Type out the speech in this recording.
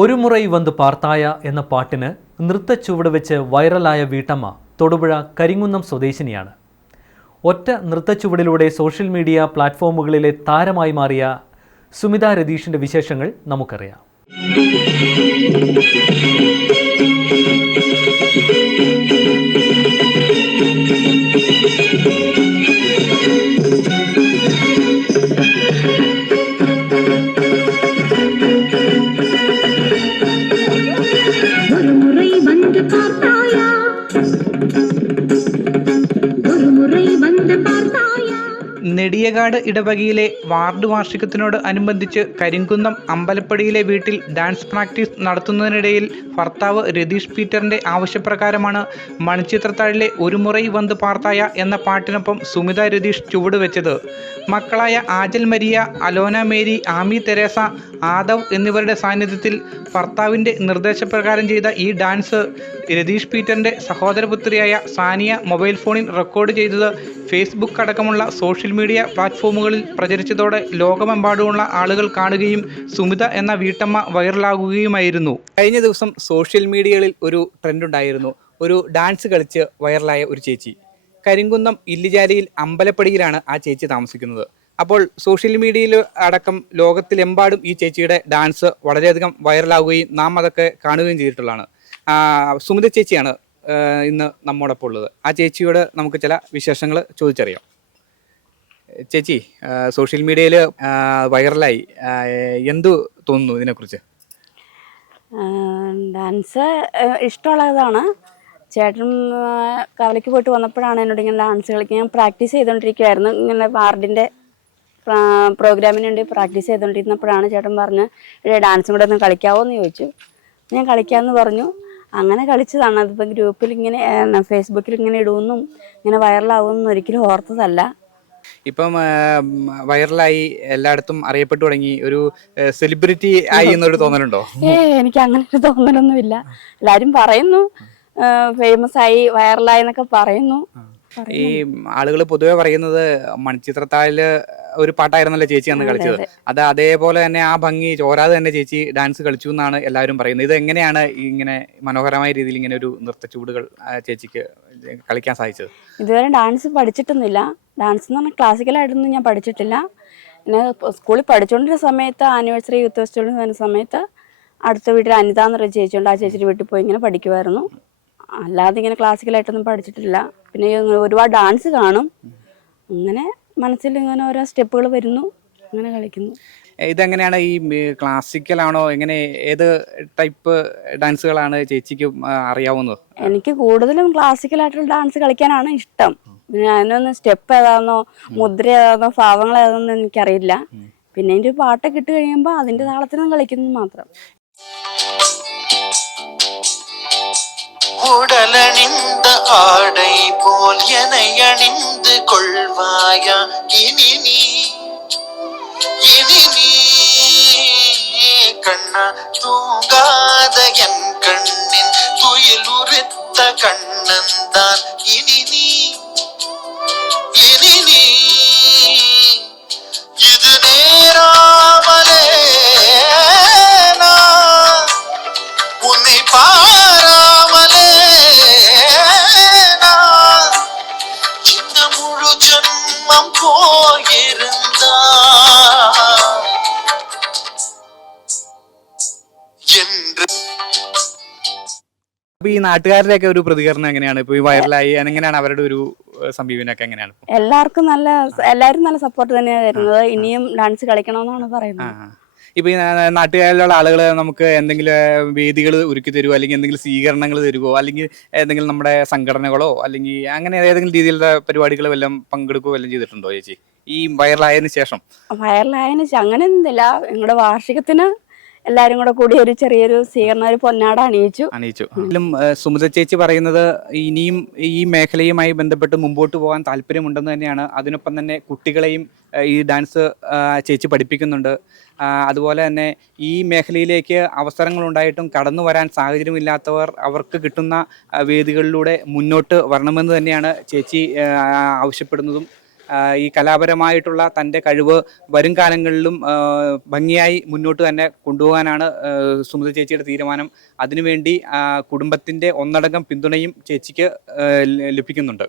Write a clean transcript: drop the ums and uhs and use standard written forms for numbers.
ഒരു മുറൈ വന്ന് പാർത്തായ എന്ന പാട്ടിന് നൃത്തച്ചുവട് വെച്ച് വൈറലായ വീട്ടമ്മ തൊടുപുഴ കരിങ്കുന്നം സ്വദേശിനിയാണ്. ഒറ്റ നൃത്തച്ചുവടിലൂടെ സോഷ്യൽ മീഡിയ പ്ലാറ്റ്ഫോമുകളിലെ താരമായി മാറിയ സുമിത രതീഷിൻ്റെ വിശേഷങ്ങൾ നമുക്കറിയാം. നെടിയകാട് ഇടവകയിലെ വാർഡ് വാർഷികത്തിനോട് അനുബന്ധിച്ച് കരിങ്കുന്നം അമ്പലപ്പടിയിലെ വീട്ടിൽ ഡാൻസ് പ്രാക്ടീസ് നടത്തുന്നതിനിടയിൽ ഭർത്താവ് രതീഷ് പീറ്ററിന്റെ ആവശ്യപ്രകാരമാണ് മണിച്ചിത്രത്താഴിലെ ഒരു മുറൈ വന്ന് പാർത്തായ എന്ന പാട്ടിനൊപ്പം സുമിത രതീഷ് ചുവടുവെച്ചത്. മക്കളായ Ajal Maria, Alona Mary, Aami Theresa, Aadhav എന്നിവരുടെ സാന്നിധ്യത്തിൽ ഭർത്താവിൻ്റെ നിർദ്ദേശപ്രകാരം ചെയ്ത ഈ ഡാൻസ് രതീഷ് പീറ്ററിൻ്റെ സഹോദരപുത്രിയായ സാനിയ മൊബൈൽ ഫോണിൽ റെക്കോർഡ് ചെയ്തത് ഫേസ്ബുക്ക് അടക്കമുള്ള സോഷ്യൽ മീഡിയ പ്ലാറ്റ്ഫോമുകളിൽ പ്രചരിച്ചതോടെ ലോകമെമ്പാടുമുള്ള ആളുകൾ കാണുകയും സുമിത എന്ന വീട്ടമ്മ വൈറലാകുകയുമായിരുന്നു. കഴിഞ്ഞ ദിവസം സോഷ്യൽ മീഡിയകളിൽ ഒരു ട്രെൻഡ് ഉണ്ടായിരുന്നു. ഒരു ഡാൻസ് കളിച്ച് വൈറലായ ഒരു ചേച്ചി. കരിങ്കുന്നം ഇല്ലിജാലിയിൽ അമ്പലപ്പടിയിലാണ് ആ ചേച്ചി താമസിക്കുന്നത്. അപ്പോൾ സോഷ്യൽ മീഡിയയിൽ അടക്കം ലോകത്തിലെമ്പാടും ഈ ചേച്ചിയുടെ ഡാൻസ് വളരെയധികം വൈറലാവുകയും നാം അതൊക്കെ കാണുകയും ചെയ്തിട്ടുള്ളതാണ്. സുമിത ചേച്ചിയാണ് ഇന്ന് നമ്മോടൊപ്പം ഉള്ളത്. ആ ചേച്ചിയോട് നമുക്ക് ചില വിശേഷങ്ങൾ ചോദിച്ചറിയാം. ചേച്ചി, സോഷ്യൽ മീഡിയയിൽ വൈറലായി, എന്തു തോന്നുന്നു ഇതിനെക്കുറിച്ച്? ഡാൻസ് ഇഷ്ടമുള്ളതാണ്. ചേട്ടൻ കവലയ്ക്ക് പോയിട്ട് വന്നപ്പോഴാണ് എന്നോട് ഇങ്ങനെ ഡാൻസ് കളിക്കാൻ ഞാൻ പ്രാക്ടീസ് ചെയ്തുകൊണ്ടിരിക്കുമായിരുന്നു. ഇങ്ങനെ വാർഡിൻ്റെ പ്രോഗ്രാമിന് വേണ്ടി പ്രാക്ടീസ് ചെയ്തുകൊണ്ടിരുന്നപ്പോഴാണ് ചേട്ടൻ പറഞ്ഞ് ഡാൻസും കൂടെ ഒന്ന് കളിക്കാവോ എന്ന് ചോദിച്ചു. ഞാൻ കളിക്കാമെന്ന് പറഞ്ഞു. അങ്ങനെ കളിച്ചതാണ്. അതിപ്പോൾ ഗ്രൂപ്പിൽ ഇങ്ങനെ ഫേസ്ബുക്കിൽ ഇങ്ങനെ ഇടുമെന്നും ഇങ്ങനെ വൈറലാവുമെന്നും ഒരിക്കലും ഓർത്തതല്ല. ഇപ്പം വൈറലായി എല്ലായിടത്തും അറിയപ്പെട്ടു തുടങ്ങി, ഒരു സെലിബ്രിറ്റി ആയി എന്നൊരു തോന്നലുണ്ടോ? എനിക്ക് അങ്ങനെ ഒരു തോന്നലൊന്നുമില്ല. എല്ലാവരും പറയുന്നു ഫേമസ് ആയി, വൈറലായി എന്നൊക്കെ പറയുന്നു. ഈ ആളുകൾ പൊതുവെ പറയുന്നത് മണിച്ചിത്രത്താഴില് ഒരു പാട്ടായിരുന്നല്ലോ ചേച്ചി അന്ന് കളിച്ചത്. അത് അതേപോലെ തന്നെ ആ ഭംഗി ചോരാതെ തന്നെ ചേച്ചി ഡാൻസ് കളിച്ചു എന്നാണ് എല്ലാവരും പറയുന്നത്. ഇത് എങ്ങനെയാണ് ഇങ്ങനെ മനോഹരമായ രീതിയിൽ ഇങ്ങനെ ഒരു നൃത്തച്ചുവടുകൾ ചേച്ചിക്ക് കളിക്കാൻ സാധിച്ചത്? ഇതുവരെ ഡാൻസ് പഠിച്ചിട്ടൊന്നുമില്ല. ഡാൻസ് എന്ന് പറഞ്ഞാൽ ക്ലാസിക്കലായിട്ടൊന്നും ഞാൻ പഠിച്ചിട്ടില്ല. പിന്നെ സ്കൂളിൽ പഠിച്ചുകൊണ്ടിരുന്ന സമയത്ത് ആനിവേഴ്സറി യൂത്ത് ഫെസ്റ്റിവലിന് വരുന്ന സമയത്ത് അടുത്ത വീട്ടിൽ അനിത എന്നൊരു ചേച്ചിയുണ്ട്. ആ ചേച്ചിയുടെ വീട്ടിൽ പോയി ഇങ്ങനെ പഠിക്കുമായിരുന്നു. അല്ലാതെ ഇങ്ങനെ ക്ലാസിക്കലായിട്ടൊന്നും പഠിച്ചിട്ടില്ല. പിന്നെ ഒരുപാട് ഡാൻസ് കാണും. അങ്ങനെ മനസ്സിൽ ഇങ്ങനെ ഓരോ സ്റ്റെപ്പുകൾ വരുന്നു, അങ്ങനെ കളിക്കുന്നു. ഇതെങ്ങനെയാണ്, ഈ ക്ലാസിക്കലാണോ, എങ്ങനെ ഏത് ടൈപ്പ് ഡാൻസുകളാണ് ചേച്ചിക്ക് അറിയാവുന്നത്? എനിക്ക് കൂടുതലും ക്ലാസിക്കലായിട്ടുള്ള ഡാൻസ് കളിക്കാനാണ് ഇഷ്ടം. പിന്നെ അതിനൊന്നും സ്റ്റെപ്പ് ഏതാണെന്നോ മുദ്ര ഏതാണെന്നോ ഭാവങ്ങൾ ഏതാണെന്നോ എനിക്കറിയില്ല. പിന്നെ അതിൻ്റെ ഒരു പാട്ടൊക്കെ ഇട്ട് കഴിയുമ്പോൾ അതിൻ്റെ താളത്തിനും കളിക്കുന്നത് മാത്രം. உடலணிந்த ஆடை போல் என்னை அணிந்து கொள்வாயா இனி நீ கண்ணா தூங்காத என் கண்ணின் துயில் உரித்த கண்ணன்தான் இனி நீ இது நேராமலே நான் உன்னை பாராமலே இந்த முழு ஜன்மம் போயிருந்தா என்று. അപ്പൊ ഈ നാട്ടുകാരുടെയൊക്കെ ഒരു പ്രതികരണം എങ്ങനെയാണ്? ഇപ്പൊ ഈ വൈറലായി എങ്ങനെയാണ് അവരുടെ ഒരു സമീപനമൊക്കെ എങ്ങനെയാണ്? എല്ലാവരും നല്ല സപ്പോർട്ട് തന്നെയാണ് തരുന്നത്. ഇനിയും ഡാൻസ് കളിക്കണമെന്നാണ് പറയുന്നത്. ഇപ്പൊ ഈ നാട്ടുകാരിലുള്ള ആളുകൾ നമുക്ക് എന്തെങ്കിലും വേദികൾ ഒരുക്കി തരുമോ, അല്ലെങ്കിൽ എന്തെങ്കിലും സ്വീകരണങ്ങൾ തരുമോ, അല്ലെങ്കിൽ ഏതെങ്കിലും നമ്മുടെ സംഘടനകളോ അല്ലെങ്കിൽ അങ്ങനെ ഏതെങ്കിലും രീതിയിലുള്ള പരിപാടികൾ വല്ലതും പങ്കെടുക്കുകയോ വല്ലതും ചെയ്തിട്ടുണ്ടോ ചേച്ചി ഈ വൈറലായതിനു ശേഷം? അങ്ങനെയൊന്നുമില്ല. ഞങ്ങളുടെ വാർഷികത്തിന് എല്ലാരും കൂടെ കൂടി ഒരു ചെറിയൊരു സ്വീകരണം, ഒരു പൊന്നാട അണിയിച്ചു. സുമിത ചേച്ചി പറയുന്നത് ഇനിയും ഈ മേഖലയുമായി ബന്ധപ്പെട്ട് മുമ്പോട്ട് പോകാൻ താല്പര്യമുണ്ടെന്ന് തന്നെയാണ്. അതിനൊപ്പം തന്നെ കുട്ടികളെയും ഈ ഡാൻസ് ചേച്ചി പഠിപ്പിക്കുന്നുണ്ട്. അതുപോലെ തന്നെ ഈ മേഖലയിലേക്ക് അവസരങ്ങൾ ഉണ്ടായിട്ടും കടന്നു വരാൻ സാഹചര്യമില്ലാത്തവർ അവർക്ക് കിട്ടുന്ന വേദികളിലൂടെ മുന്നോട്ട് വരണമെന്ന് തന്നെയാണ് ചേച്ചി ആവശ്യപ്പെടുന്നതും ഈ കലാപരമായിട്ടുള്ള തൻ്റെ കഴിവ് വരും കാലങ്ങളിലും ഭംഗിയായി മുന്നോട്ട് തന്നെ കൊണ്ടുപോകാനാണ് സുമതി ചേച്ചിയുടെ തീരുമാനം. അതിനുവേണ്ടി കുടുംബത്തിൻ്റെ ഒന്നടങ്കം പിന്തുണയും ചേച്ചിക്ക് ലഭിക്കുന്നുണ്ട്.